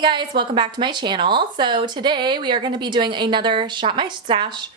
Hey guys, welcome back to my channel. So today we are going to be doing another Shop My Stash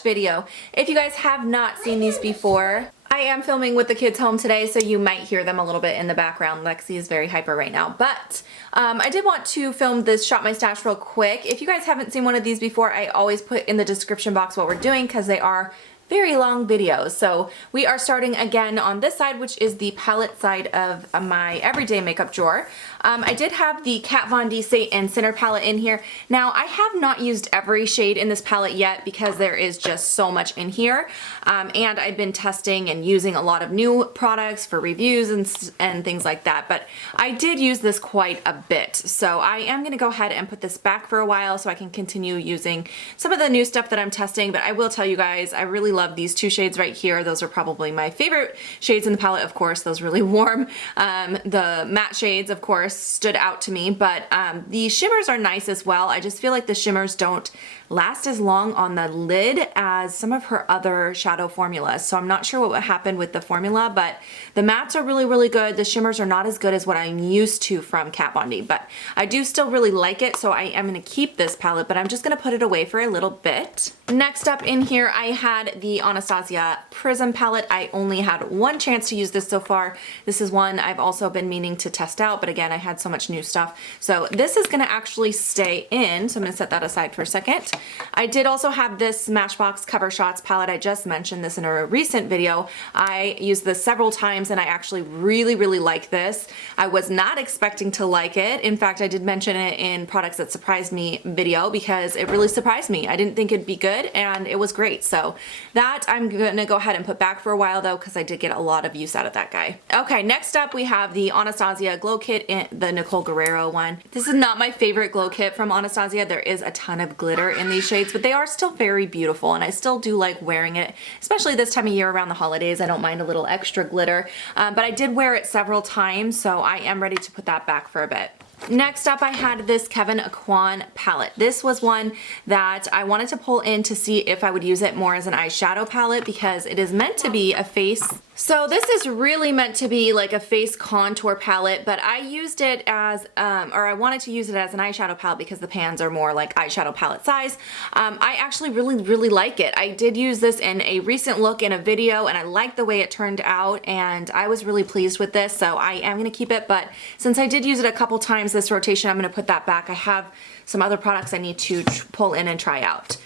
video. If you guys have not seen these before, I am filming with the kids home today, so you might hear them a little bit in the background. Lexi is very hyper right now, but I did want to film this Shop My Stash real quick. If you guys haven't seen one of these before, I always put in the description box what we're doing because they are very long videos. So we are starting again on this side, which is the palette side of my everyday makeup drawer. I did have the Kat Von D Satan Center palette in here. Now I have not used every shade in this palette yet because there is just so much in here. And I've been testing and using a lot of new products for reviews and things like that. But I did use this quite a bit. So I am going to go ahead and put this back for a while so I can continue using some of the new stuff that I'm testing. But I will tell you guys, I really love these two shades right here. Those are probably my favorite shades in the palette, of course. Those really warm. The matte shades, of course, stood out to me, but the shimmers are nice as well. I just feel like the shimmers don't last as long on the lid as some of her other shadow formulas. So I'm not sure what would happen with the formula, but the mattes are really, really good. The shimmers are not as good as what I'm used to from Kat Von D, but I do still really like it. So I am going to keep this palette, but I'm just going to put it away for a little bit. Next up in here, I had the Anastasia Prism palette. I only had one chance to use this so far. This is one I've also been meaning to test out, but again, I had so much new stuff. So this is going to actually stay in. So I'm going to set that aside for a second. I did also have this Smashbox Cover Shots palette. I just mentioned this in a recent video. I used this several times and I actually really, really like this. I was not expecting to like it. In fact, I did mention it in Products That Surprised Me video because it really surprised me. I didn't think it'd be good and it was great. So that I'm going to go ahead and put back for a while though because I did get a lot of use out of that guy. Okay, next up we have the Anastasia Glow Kit in the Nicole Guerrero one. This is not my favorite glow kit from Anastasia. There is a ton of glitter in these shades, but they are still very beautiful and I still do like wearing it, especially this time of year around the holidays. I don't mind a little extra glitter, but I did wear it several times, so I am ready to put that back for a bit. Next up, I had this Kevyn Aucoin palette. This was one that I wanted to pull in to see if I would use it more as an eyeshadow palette because it is meant to be a face. So this is really meant to be like a face contour palette, but I used it as, or I wanted to use it as an eyeshadow palette because the pans are more like eyeshadow palette size. I actually really, really like it. I did use this in a recent look in a video and I liked the way it turned out and I was really pleased with this, so I am going to keep it, but since I did use it a couple times this rotation, I'm going to put that back. I have some other products I need to pull in and try out.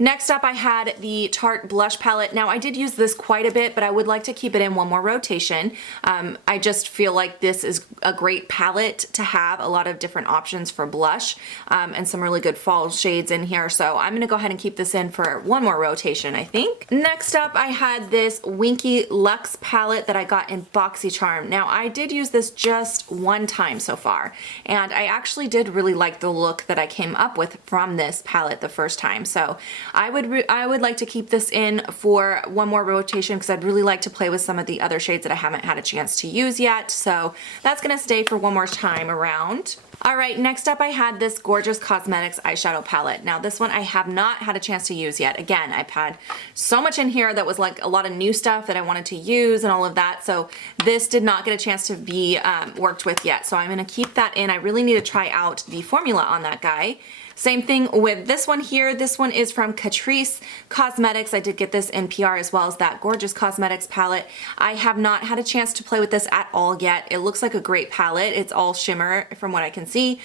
Next up, I had the Tarte Blush Palette. Now, I did use this quite a bit, but I would like to keep it in one more rotation. I just feel like this is a great palette to have a lot of different options for blush and some really good fall shades in here. So I'm going to go ahead and keep this in for one more rotation, I think. Next up, I had this Winky Luxe palette that I got in BoxyCharm. Now, I did use this just one time so far, and I actually did really like the look that I came up with from this palette the first time. So I would like to keep this in for one more rotation because I'd really like to play with some of the other shades that I haven't had a chance to use yet. So that's going to stay for one more time around. Alright, next up I had this Gorgeous Cosmetics eyeshadow palette. Now this one I have not had a chance to use yet. Again, I've had so much in here that was like a lot of new stuff that I wanted to use and all of that, so this did not get a chance to be worked with yet. So I'm going to keep that in. I really need to try out the formula on that guy. Same thing with this one here. This one is from Catrice Cosmetics. I did get this in PR as well as that Gorgeous Cosmetics palette. I have not had a chance to play with this at all yet. It looks like a great palette. It's all shimmer from what I can see,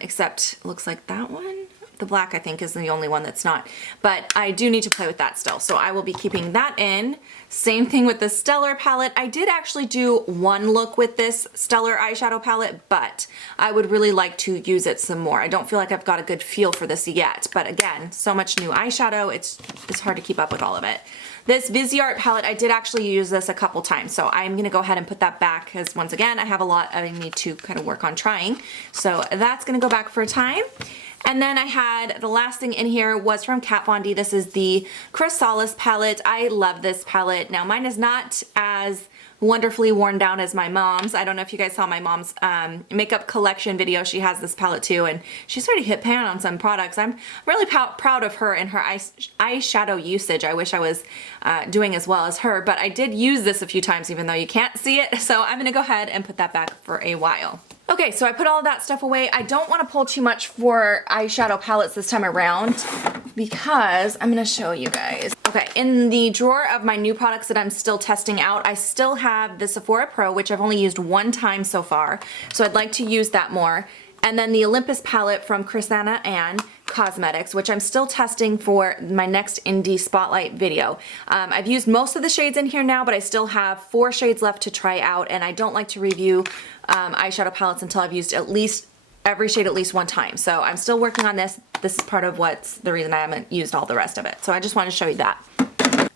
except it looks like that one. The black, I think, is the only one that's not, but I do need to play with that still, so I will be keeping that in. Same thing with the Stellar palette. I did actually do one look with this Stellar eyeshadow palette, but I would really like to use it some more. I don't feel like I've got a good feel for this yet, but again, so much new eyeshadow, it's hard to keep up with all of it. This Viseart palette, I did actually use this a couple times, so I'm going to go ahead and put that back because once again, I have a lot I need to kind of work on trying. So that's going to go back for a time. And then I had the last thing in here was from Kat Von D. This is the Chrysalis palette. I love this palette. Now mine is not as wonderfully worn down as my mom's. I don't know if you guys saw my mom's makeup collection video. She has this palette too, and she's already hit pan on some products. I'm really proud of her and her eyeshadow usage. I wish I was doing as well as her, but I did use this a few times even though you can't see it. So I'm gonna go ahead and put that back for a while. Okay, so I put all of that stuff away. I don't want to pull too much for eyeshadow palettes this time around because I'm going to show you guys. Okay, in the drawer of my new products that I'm still testing out, I still have the Sephora Pro, which I've only used one time so far, so I'd like to use that more. And then the Olympus palette from Chrisanna Ann Cosmetics, which I'm still testing for my next Indie Spotlight video. I've used most of the shades in here now, but I still have 4 shades left to try out, and I don't like to review eyeshadow palettes until I've used at least every shade at least one time. So I'm still working on this. This is part of what's the reason I haven't used all the rest of it. So I just want to show you that.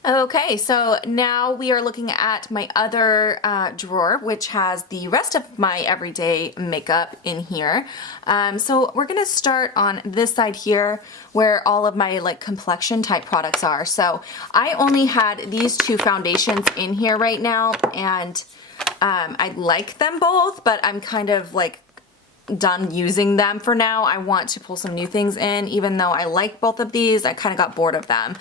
Okay, so now we are looking at my other drawer, which has the rest of my everyday makeup in here. So we're gonna start on this side here where all of my like complexion type products are. So I only had these 2 foundations in here right now, and I like them both, but I'm kind of like done using them for now. I want to pull some new things in. Even though I like both of these, I kind of got bored of them.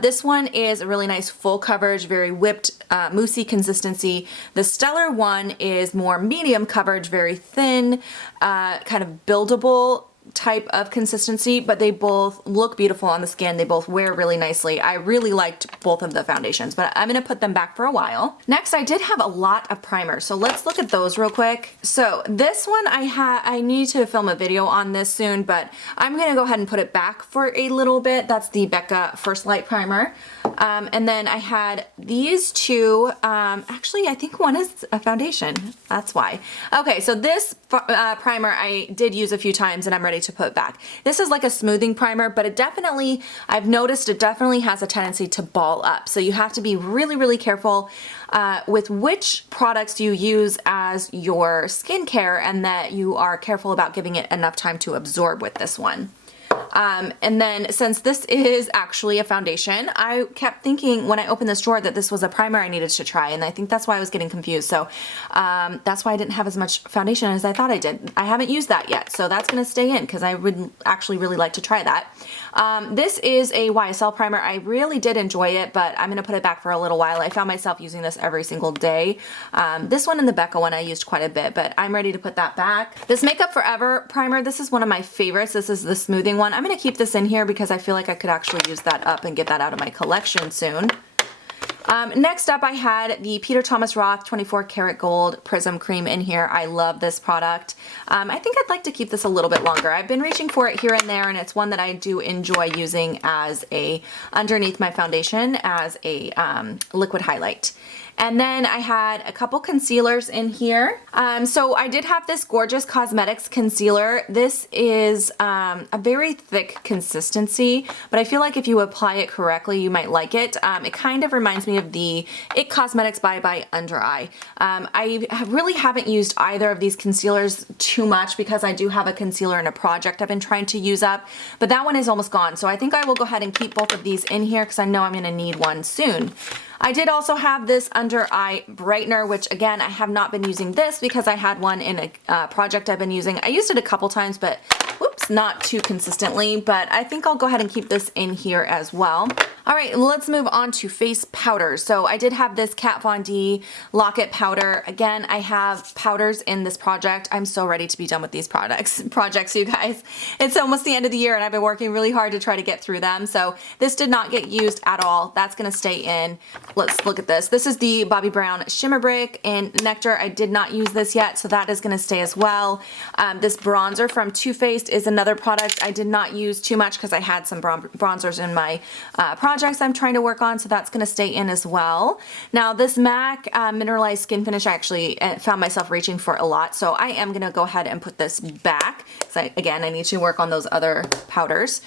This one is a really nice full coverage, very whipped, moussey consistency. The Stellar one is more medium coverage, very thin, kind of buildable type of consistency, but they both look beautiful on the skin. They both wear really nicely. I really liked both of the foundations, but I'm gonna put them back for a while. Next, I did have a lot of primers, so let's look at those real quick. So this one I need to film a video on this soon, but I'm gonna go ahead and put it back for a little bit. That's the Becca First Light Primer. And then I had these 2, actually I think one is a foundation, that's why. Okay, so this primer I did use a few times and I'm ready to put back. This is like a smoothing primer, but it definitely, I've noticed it definitely has a tendency to ball up. So you have to be really, really careful with which products you use as your skincare, and that you are careful about giving it enough time to absorb with this one. And then since this is actually a foundation, I kept thinking when I opened this drawer that this was a primer I needed to try, and I think that's why I was getting confused. So that's why I didn't have as much foundation as I thought I did. I haven't used that yet, so that's going to stay in because I would actually really like to try that. This is a YSL primer. I really did enjoy it, but I'm going to put it back for a little while. I found myself using this every single day. This one and the Becca one I used quite a bit, but I'm ready to put that back. This Makeup Forever primer, this is one of my favorites. This is the smoothing one. I'm going to keep this in here because I feel like I could actually use that up and get that out of my collection soon. Next up, I had the Peter Thomas Roth 24 Karat Gold Prism Cream in here. I love this product. I think I'd like to keep this a little bit longer. I've been reaching for it here and there, and it's one that I do enjoy using as a underneath my foundation as a liquid highlight. And then I had a couple concealers in here. So I did have this Gorgeous Cosmetics concealer. This is a very thick consistency, but I feel like if you apply it correctly, you might like it. It kind of reminds me of the IT Cosmetics by Under Eye. I really haven't used either of these concealers too much because I do have a concealer in a project I've been trying to use up, but that one is almost gone. So I think I will go ahead and keep both of these in here because I know I'm gonna need one soon. I did also have this under eye brightener, which again, I have not been using this because I had one in a project I've been using. I used it a couple times, but whoops, not too consistently, but I think I'll go ahead and keep this in here as well. All right, let's move on to face powders. So I did have this Kat Von D Lock-It powder. Again, I have powders in this project. I'm so ready to be done with these projects, you guys. It's almost the end of the year and I've been working really hard to try to get through them. So this did not get used at all. That's gonna stay in. Let's look at this. This is the Bobbi Brown Shimmer Brick in Nectar. I did not use this yet, so that is gonna stay as well. This bronzer from Too Faced is another product I did not use too much because I had some bronzers in my projects I'm trying to work on, so that's going to stay in as well. Now this MAC Mineralized Skin Finish I actually found myself reaching for a lot, so I am going to go ahead and put this back. So again, I need to work on those other powders.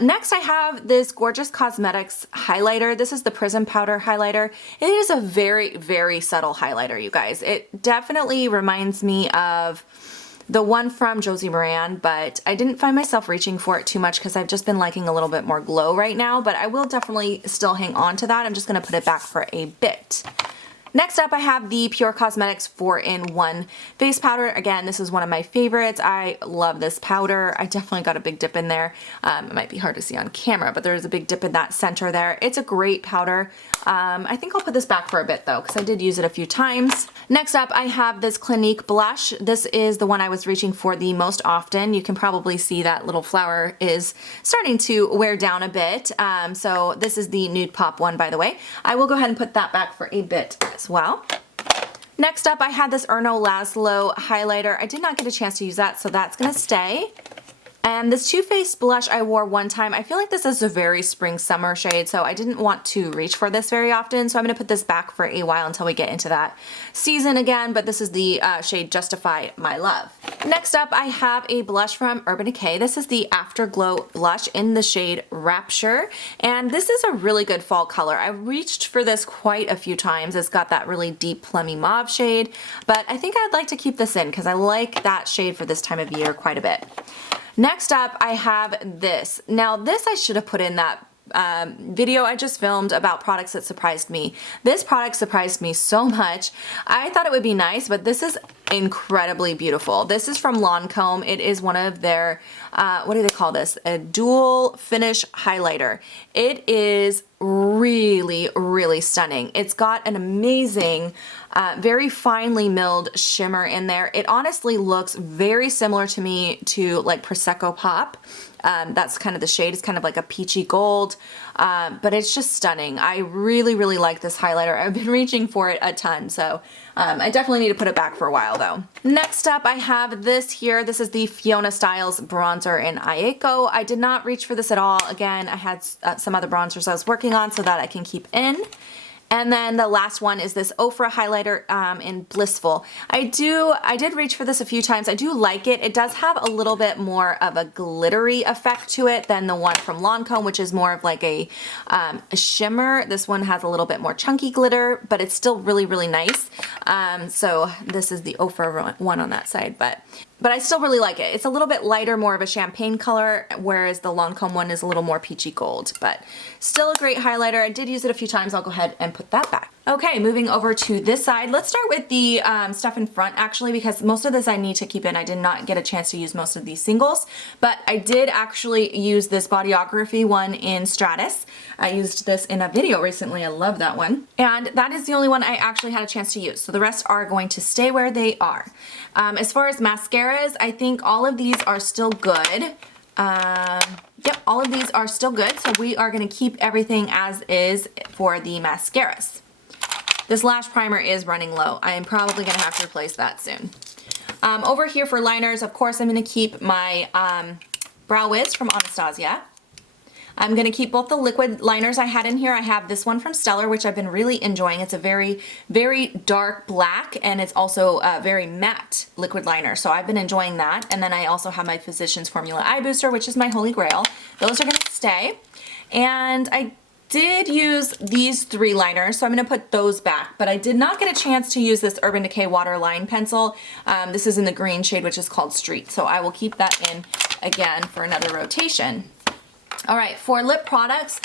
Next I have this Gorgeous Cosmetics highlighter. This is the Prism Powder highlighter. It is a very, very subtle highlighter, you guys. It definitely reminds me of the one from Josie Moran, but I didn't find myself reaching for it too much because I've just been liking a little bit more glow right now, but I will definitely still hang on to that. I'm just going to put it back for a bit. Next up, I have the Pure Cosmetics 4-in-1 face powder. Again, this is one of my favorites. I love this powder. I definitely got a big dip in there. It might be hard to see on camera, but there's a big dip in that center there. It's a great powder. I think I'll put this back for a bit though, because I did use it a few times. Next up, I have this Clinique blush. This is the one I was reaching for the most often. You can probably see that little flower is starting to wear down a bit. So this is the Nude Pop one, by the way. I will go ahead and put that back for a bit as well. Next up, I had this Erno Laszlo highlighter. I did not get a chance to use that, so that's gonna stay. And this Too Faced blush I wore one time. I feel like this is a very spring summer shade, so I didn't want to reach for this very often, so I'm gonna put this back for a while until we get into that season again, but this is the shade Justify My Love. Next up, I have a blush from Urban Decay. This is the Afterglow blush in the shade Rapture, and this is a really good fall color. I reached for this quite a few times. It's got that really deep plummy mauve shade, but I think I'd like to keep this in because I like that shade for this time of year quite a bit. Next up, I have this. Now this I should have put in that video I just filmed about products that surprised me. This product surprised me so much. I thought it would be nice, but this is incredibly beautiful. This is from Lancome. It is one of their, what do they call this? A dual finish highlighter. It is really, really stunning. It's got an amazing, very finely milled shimmer in there. It honestly looks very similar to me to like Prosecco Pop. That's kind of the shade. It's kind of like a peachy gold, but it's just stunning. I really, really like this highlighter. I've been reaching for it a ton, so I definitely need to put it back for a while though. Next up, I have this here. This is the Fiona Styles bronzer in Ayco. I did not reach for this at all. Again, I had some other bronzers I was working on so that I can keep in. And then the last one is this Ofra highlighter in Blissful. I did reach for this a few times. I do like it. It does have a little bit more of a glittery effect to it than the one from Lancome, which is more of like a shimmer. This one has a little bit more chunky glitter, but it's still really, really nice. So this is the Ofra one on that side, but I still really like it. It's a little bit lighter, more of a champagne color, whereas the Lancome one is a little more peachy gold, but still a great highlighter. I did use it a few times. I'll go ahead and put that back. Okay, moving over to this side. Let's start with the stuff in front actually, because most of this I need to keep in. I did not get a chance to use most of these singles, but I did actually use this Bodyography one in Stratus. I used this in a video recently. I love that one. And that is the only one I actually had a chance to use. So the rest are going to stay where they are. As far as mascaras, I think all of these are still good. Yep, all of these are still good. So we are gonna keep everything as is for the mascaras. This lash primer is running low. I am probably gonna have to replace that soon. Over here for liners, of course, I'm gonna keep my Brow Wiz from Anastasia. I'm gonna keep both the liquid liners I had in here. I have this one from Stellar, which I've been really enjoying. It's a very, very dark black, and it's also a very matte liquid liner. So I've been enjoying that. And then I also have my Physicians Formula Eye Booster, which is my holy grail. Those are gonna stay. And I did use these 3 liners, so I'm gonna put those back, but I did not get a chance to use this Urban Decay Waterline Pencil. This is in the green shade, which is called Street. So I will keep that in again for another rotation. All right, for lip products,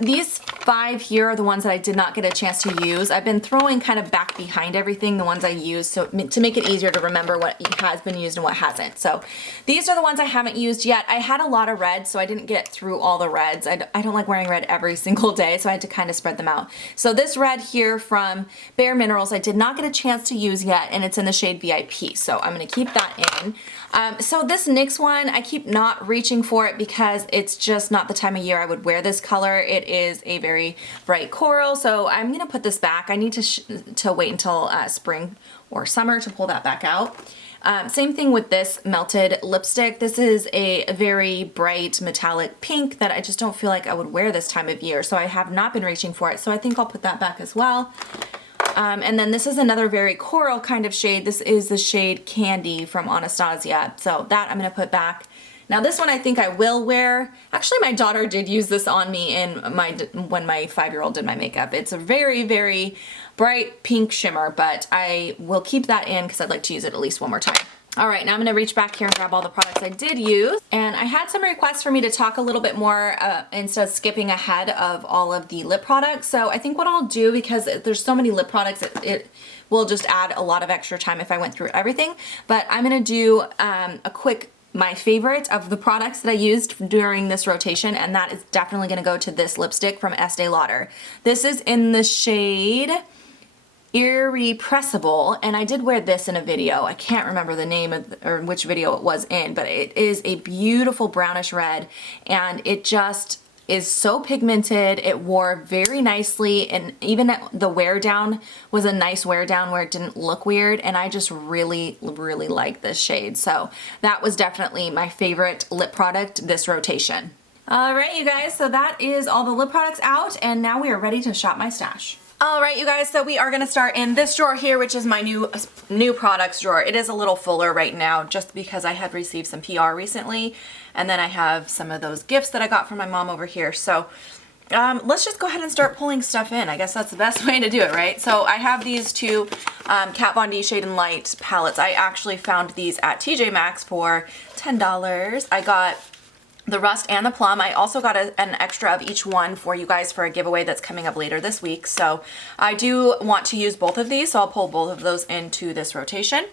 these 5 here are the ones that I did not get a chance to use. I've been throwing kind of back behind everything, the ones I use, so to make it easier to remember what has been used and what hasn't. So these are the ones I haven't used yet. I had a lot of reds, so I didn't get through all the reds. I don't like wearing red every single day, so I had to kind of spread them out. So this red here from Bare Minerals, I did not get a chance to use yet, and it's in the shade VIP, so I'm gonna keep that in. So this NYX one, I keep not reaching for it because it's just not the time of year I would wear this color. It is a very bright coral, so I'm gonna put this back. I need to wait until spring or summer to pull that back out. Same thing with this melted lipstick. This is a very bright metallic pink that I just don't feel like I would wear this time of year, so I have not been reaching for it, so I think I'll put that back as well. And then this is another very coral kind of shade. This is the shade Candy from Anastasia. So that I'm gonna put back. Now this one I think I will wear. Actually, my daughter did use this on me when my 5-year-old did my makeup. It's a very, very bright pink shimmer, but I will keep that in because I'd like to use it at least one more time. All right, now I'm gonna reach back here and grab all the products I did use. And I had some requests for me to talk a little bit more instead of skipping ahead of all of the lip products. So I think what I'll do, because there's so many lip products, it will just add a lot of extra time if I went through everything. But I'm gonna do a quick my favorite of the products that I used during this rotation, and that is definitely gonna go to this lipstick from Estee Lauder. This is in the shade Irrepressible, and I did wear this in a video. I can't remember the name of or which video it was in, but it is a beautiful brownish red, and it just is so pigmented. It wore very nicely, and even the wear down was a nice wear down where it didn't look weird, and I just really like this shade. So that was definitely my favorite lip product this rotation. All right, you guys, so that is all the lip products out, and now we are ready to shop my stash. All right, you guys, so we are gonna start in this drawer here, which is my new products drawer. It is a little fuller right now just because I had received some PR recently, and then I have some of those gifts that I got from my mom over here. So let's just go ahead and start pulling stuff in. I guess that's the best way to do it, right? So I have these two Kat Von D Shade and Light palettes. I actually found these at TJ Maxx for $10. I got the Rust and the Plum. I also got an extra of each one for you guys for a giveaway that's coming up later this week. So I do want to use both of these, so I'll pull both of those into this rotation.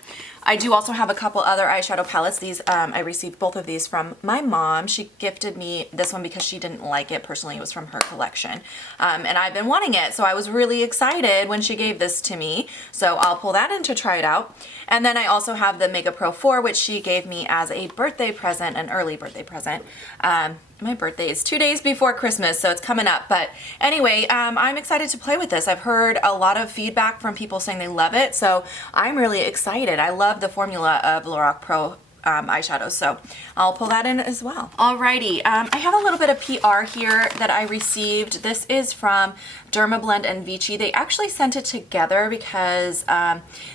I do also have a couple other eyeshadow palettes. These I received both of these from my mom. She gifted me this one because she didn't like it. Personally, it was from her collection. And I've been wanting it, so I was really excited when she gave this to me. So I'll pull that in to try it out. And then I also have the Mega Pro 4, which she gave me as a birthday present, an early birthday present. My birthday is 2 days before Christmas, so it's coming up. But anyway, I'm excited to play with this. I've heard a lot of feedback from people saying they love it, so I'm really excited. I love the formula of Lorac Pro eyeshadows, so I'll pull that in as well. Alrighty, I have a little bit of PR here that I received. This is from Dermablend and Vichy. They actually sent it together because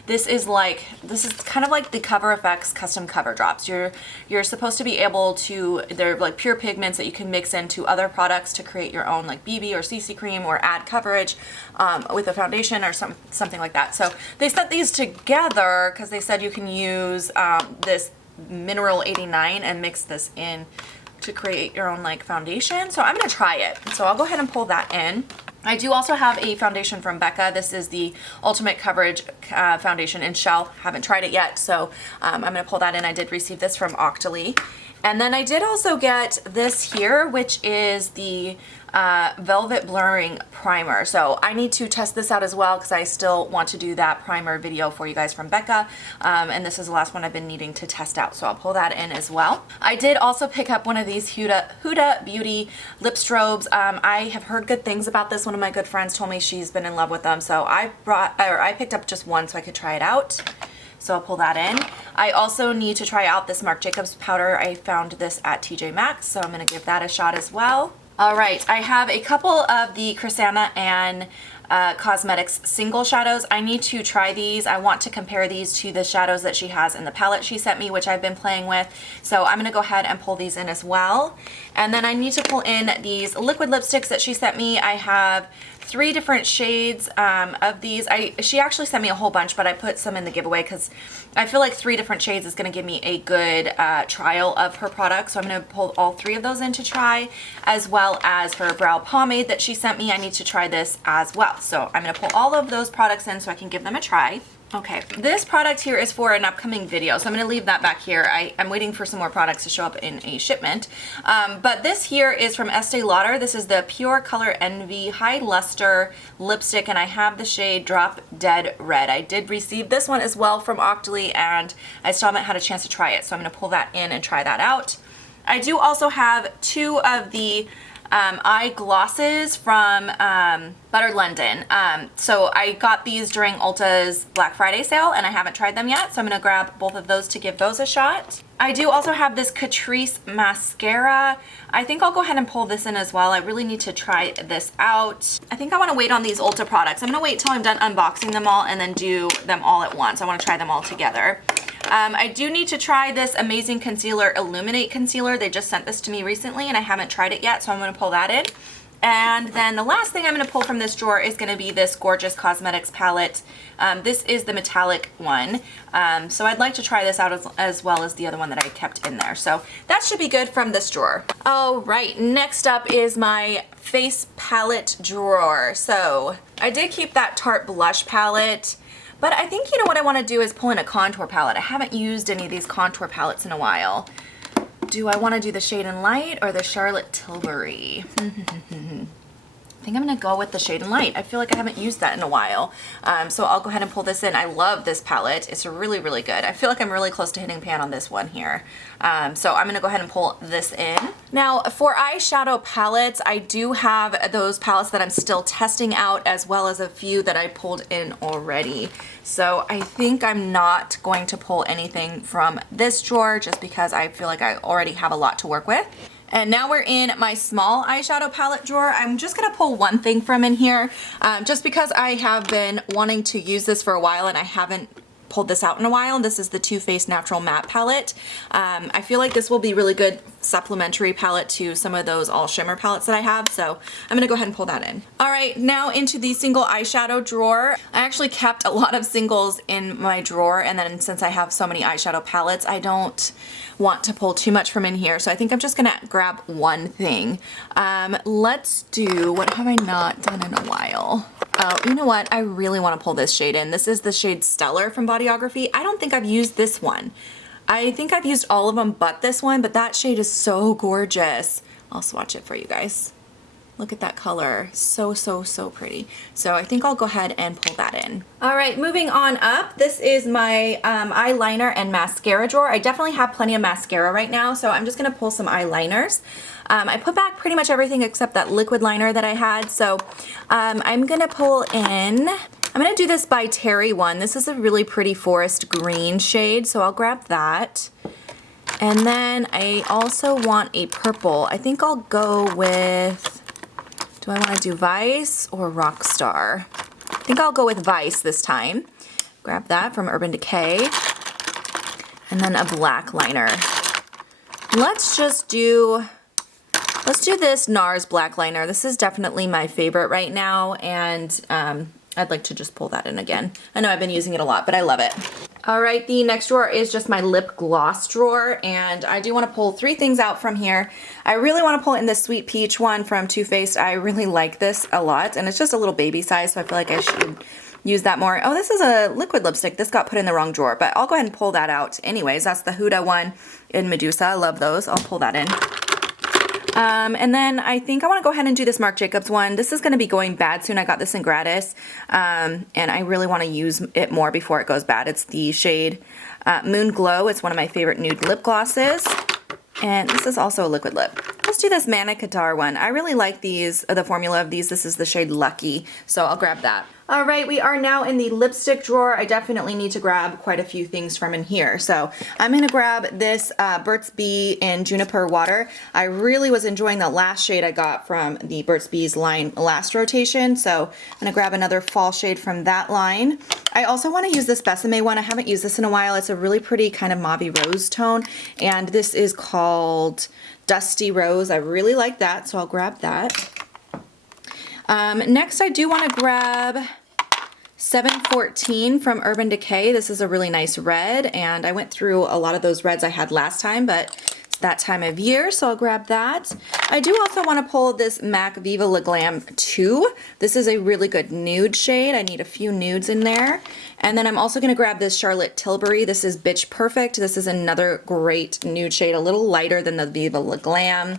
this is kind of like the Cover FX custom cover drops. You're supposed to be able to, they're like pure pigments that you can mix into other products to create your own like BB or CC cream or add coverage with a foundation or something like that. So they sent these together because they said you can use this Mineral 89 and mix this in to create your own like foundation. So I'm gonna try it. So I'll go ahead and pull that in. I do also have a foundation from Becca. This is the Ultimate Coverage Foundation in Shell. Haven't tried it yet, so I'm gonna pull that in. I did receive this from Octoly. And then I did also get this here, which is the Velvet Blurring Primer. So I need to test this out as well because I still want to do that primer video for you guys from Becca. And this is the last one I've been needing to test out, so I'll pull that in as well. I did also pick up one of these Huda Beauty lip strobes. I have heard good things about this. One of my good friends told me she's been in love with them, so I picked up just one so I could try it out. So I'll pull that in. I also need to try out this Marc Jacobs powder. I found this at TJ Maxx, so I'm gonna give that a shot as well. All right, I have a couple of the Chrisana and Cosmetics single shadows. I need to try these. I want to compare these to the shadows that she has in the palette she sent me, which I've been playing with. So I'm gonna go ahead and pull these in as well. And then I need to pull in these liquid lipsticks that she sent me. I have 3 different shades of these. She actually sent me a whole bunch, but I put some in the giveaway because I feel like 3 different shades is going to give me a good trial of her product. So I'm going to pull all 3 of those in to try, as well as her brow pomade that she sent me. I need to try this as well. So I'm going to pull all of those products in so I can give them a try. Okay, this product here is for an upcoming video, so I'm going to leave that back here. I'm waiting for some more products to show up in a shipment. But this here is from Estee Lauder. This is the Pure Color Envy High Luster Lipstick, and I have the shade Drop Dead Red. I did receive this one as well from Octoly, and I still haven't had a chance to try it, so I'm going to pull that in and try that out. I do also have 2 of the eye glosses from Butter London. So I got these during Ulta's Black Friday sale and I haven't tried them yet, so I'm gonna grab both of those to give those a shot. I do also have this Catrice mascara. I think I'll go ahead and pull this in as well. I really need to try this out. I think I want to wait on these Ulta products. I'm gonna wait till I'm done unboxing them all and then do them all at once. I want to try them all together. I do need to try this Amazing Concealer Illuminate Concealer. They just sent this to me recently and I haven't tried it yet, so I'm going to pull that in. And then the last thing I'm going to pull from this drawer is going to be this gorgeous cosmetics palette. This is the metallic one. So I'd like to try this out as well as the other one that I kept in there. So that should be good from this drawer. All right, next up is my face palette drawer. So I did keep that Tarte blush palette, but I think, you know, what I want to do is pull in a contour palette. I haven't used any of these contour palettes in a while. Do I want to do the Shade and Light or the Charlotte Tilbury? I think I'm going to go with the Shade and Light. I feel like I haven't used that in a while. So I'll go ahead and pull this in. I love this palette. It's really, really good. I feel like I'm really close to hitting pan on this one here. So I'm going to go ahead and pull this in. Now for eyeshadow palettes, I do have those palettes that I'm still testing out, as well as a few that I pulled in already. So I think I'm not going to pull anything from this drawer just because I feel like I already have a lot to work with. And now we're in my small eyeshadow palette drawer. I'm just gonna pull one thing from in here, just because I have been wanting to use this for a while and I haven't pulled this out in a while. This is the Too Faced Natural Matte Palette. I feel like this will be really good supplementary palette to some of those all shimmer palettes that I have, so I'm gonna go ahead and pull that in. All right, now into the single eyeshadow drawer. I actually kept a lot of singles in my drawer, and then since I have so many eyeshadow palettes, I don't want to pull too much from in here, so I think I'm just gonna grab one thing. Let's do, what have I not done in a while? Oh, you know what? I really want to pull this shade in. This is the shade Stellar from Bodyography. I don't think I've used this one. I think I've used all of them but this one, but that shade is so gorgeous. I'll swatch it for you guys. Look at that color. So, so, so pretty. So I think I'll go ahead and pull that in. All right, moving on up. This is my eyeliner and mascara drawer. I definitely have plenty of mascara right now, so I'm just gonna pull some eyeliners. I put back pretty much everything except that liquid liner that I had, so I'm gonna pull in, I'm gonna do this by Terry one. This is a really pretty forest green shade, so I'll grab that. And then I also want a purple. I think I'll go with, do I want to do Vice or Rockstar? I think I'll go with Vice this time. Grab that from Urban Decay. And then a black liner. Let's do this NARS black liner. This is definitely my favorite right now, and I'd like to just pull that in again. I know I've been using it a lot, but I love it. All right, the next drawer is just my lip gloss drawer, and I do want to pull three things out from here. I really want to pull in this Sweet Peach one from Too Faced. I really like this a lot, and it's just a little baby size, so I feel like I should use that more. Oh, this is a liquid lipstick. This got put in the wrong drawer, but I'll go ahead and pull that out anyways. That's the Huda one in Medusa. I love those. I'll pull that in. And then I think I want to go ahead and do this Marc Jacobs one. This is going to be going bad soon. I got this in gratis, and I really want to use it more before it goes bad. It's the shade Moon Glow. It's one of my favorite nude lip glosses, and this is also a liquid lip. Let's do this Manic Guitar one. I really like these, the formula of these. This is the shade Lucky, so I'll grab that. All right, we are now in the lipstick drawer. I definitely need to grab quite a few things from in here. So I'm gonna grab this Burt's Bee in Juniper Water. I really was enjoying the last shade I got from the Burt's Bees line last rotation. So I'm gonna grab another fall shade from that line. I also wanna use this Besame one. I haven't used this in a while. It's a really pretty kind of mauvey rose tone. And this is called Dusty Rose. I really like that, so I'll grab that. Next I do want to grab 714 from Urban Decay. This is a really nice red, and I went through a lot of those reds I had last time, but it's that time of year, so I'll grab that. I do also want to pull this MAC Viva La Glam 2. This is a really good nude shade. I need a few nudes in there. And then I'm also going to grab this Charlotte Tilbury. This is Bitch Perfect. This is another great nude shade, a little lighter than the Viva La Glam.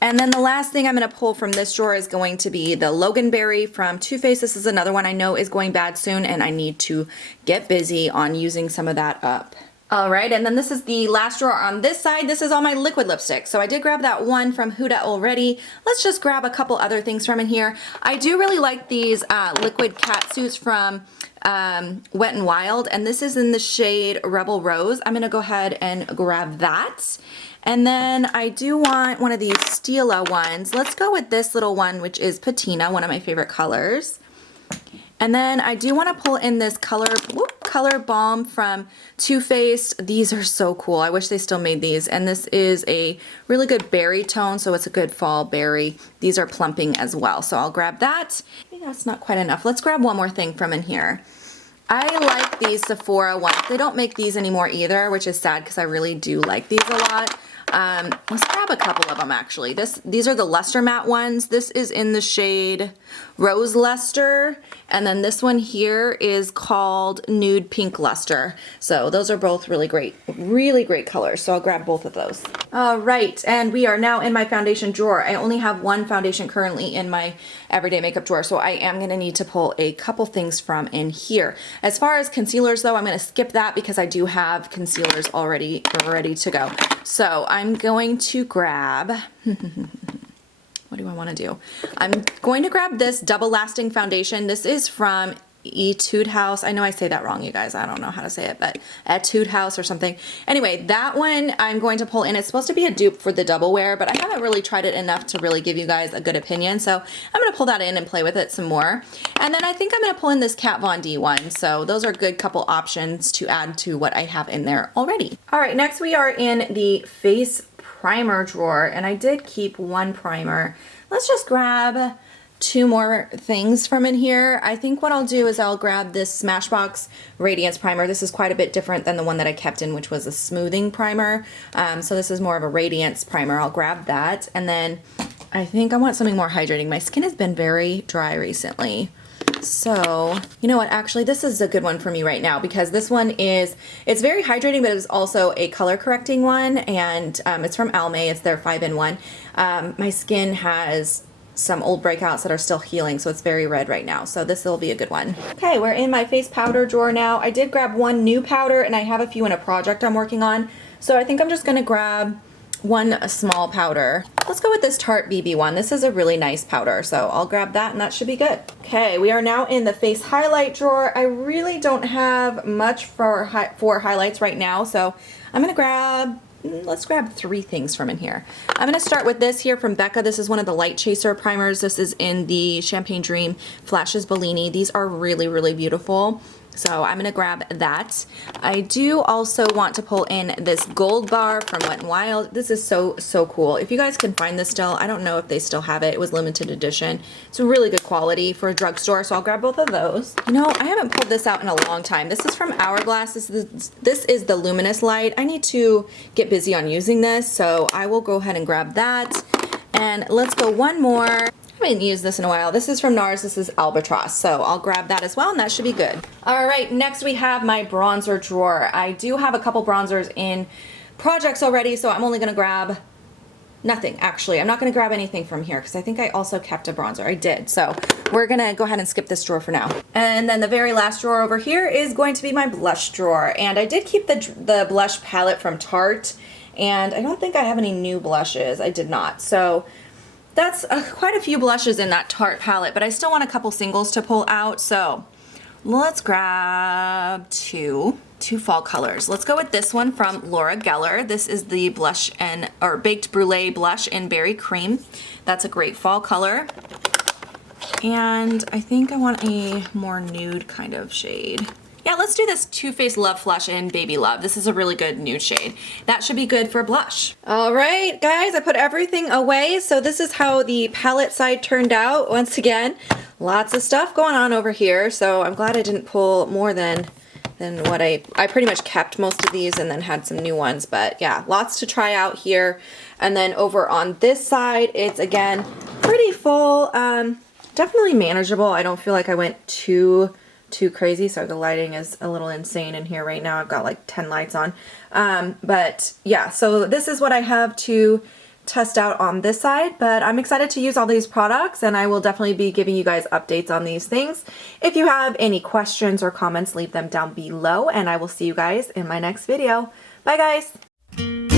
And then the last thing I'm going to pull from this drawer is going to be the Loganberry from Too Faced. This is another one I know is going bad soon, and I need to get busy on using some of that up. All right, and then this is the last drawer on this side. This is all my liquid lipstick. So I did grab that one from Huda already. Let's just grab a couple other things from in here. I do really like these liquid catsuits from Wet n Wild, and this is in the shade Rebel Rose. I'm going to go ahead and grab that. And then I do want one of these Stila ones. Let's go with this little one, which is Patina, one of my favorite colors. And then I do want to pull in this Color Color Balm from Too Faced. These are so cool. I wish they still made these. And this is a really good berry tone, so it's a good fall berry. These are plumping as well, so I'll grab that. Maybe that's not quite enough. Let's grab one more thing from in here. I like these Sephora ones. They don't make these anymore either, which is sad because I really do like these a lot. Let's grab a couple of them actually. These are the Luster Matte ones. This is in the shade Rose Luster, and then this one here is called Nude Pink Luster. So those are both really great colors. So I'll grab both of those. All right, and we are now in my foundation drawer. I only have one foundation currently in my everyday makeup drawer, so I am gonna need to pull a couple things from in here. As far as concealers though, I'm gonna skip that because I do have concealers already ready to go. So I'm going to grab, what do I want to do? I'm going to grab this Double Lasting Foundation. This is from Etude House. I know I say that wrong, you guys. I don't know how to say it, but Etude House or something. Anyway, that one I'm going to pull in. It's supposed to be a dupe for the Double Wear, but I haven't really tried it enough to really give you guys a good opinion. So I'm going to pull that in and play with it some more. And then I think I'm going to pull in this Kat Von D one. So those are good couple options to add to what I have in there already. All right, next we are in the face primer drawer, and I did keep one primer. Let's just grab two more things from in here. I think what I'll do is I'll grab this Smashbox Radiance Primer. This is quite a bit different than the one that I kept in, which was a smoothing primer. So this is more of a radiance primer. I'll grab that. And then I think I want something more hydrating. My skin has been very dry recently. So, you know what, actually this is a good one for me right now because this one is, it's very hydrating, but it's also a color correcting one, and it's from Almay. It's their 5-in-1. My skin has some old breakouts that are still healing, so it's very red right now, so this will be a good one. Okay, we're in my face powder drawer now. I did grab one new powder, and I have a few in a project I'm working on, so I think I'm just gonna grab one small powder. Let's go with this Tarte BB one. This is a really nice powder, so I'll grab that and that should be good. Okay, we are now in the face highlight drawer. I really don't have much for highlights right now, so I'm gonna grab, let's grab three things from in here. I'm gonna start with this here from Becca. This is one of the Light Chaser primers. This is in the Champagne Dream Flashes Bellini. These are really beautiful. So I'm gonna grab that. I do also want to pull in this Gold Bar from Wet n Wild. This is so cool. If you guys can find this still, I don't know if they still have it. It was limited edition. It's a really good quality for a drugstore, so I'll grab both of those. You know, I haven't pulled this out in a long time. This is from Hourglass. This is the Luminous Light. I need to get busy on using this, so I will go ahead and grab that. And let's go one more. I haven't used this in a while. This is from NARS. This is Albatross. So I'll grab that as well, and that should be good. All right, next we have my bronzer drawer. I do have a couple bronzers in projects already, so I'm only gonna grab nothing, actually. I'm not gonna grab anything from here because I think I also kept a bronzer. I did. So we're gonna go ahead and skip this drawer for now. And then the very last drawer over here is going to be my blush drawer. And I did keep the blush palette from Tarte, and I don't think I have any new blushes. I did not. So that's quite a few blushes in that Tarte palette, but I still want a couple singles to pull out, so let's grab two fall colors. Let's go with this one from Laura Geller. This is the blush or Baked Brulee blush in Berry Cream. That's a great fall color. And I think I want a more nude kind of shade. Yeah, let's do this Too Faced Love Flush in Baby Love. This is a really good nude shade. That should be good for blush. All right, guys, I put everything away. So this is how the palette side turned out. Once again, lots of stuff going on over here. So I'm glad I didn't pull more than what I pretty much kept most of these and then had some new ones. But yeah, lots to try out here. And then over on this side, it's again, pretty full. Definitely manageable. I don't feel like I went too crazy, so the lighting is a little insane in here right now. I've got like 10 lights on. But yeah, so this is what I have to test out on this side, but I'm excited to use all these products, and I will definitely be giving you guys updates on these things. If you have any questions or comments, leave them down below, and I will see you guys in my next video. Bye guys!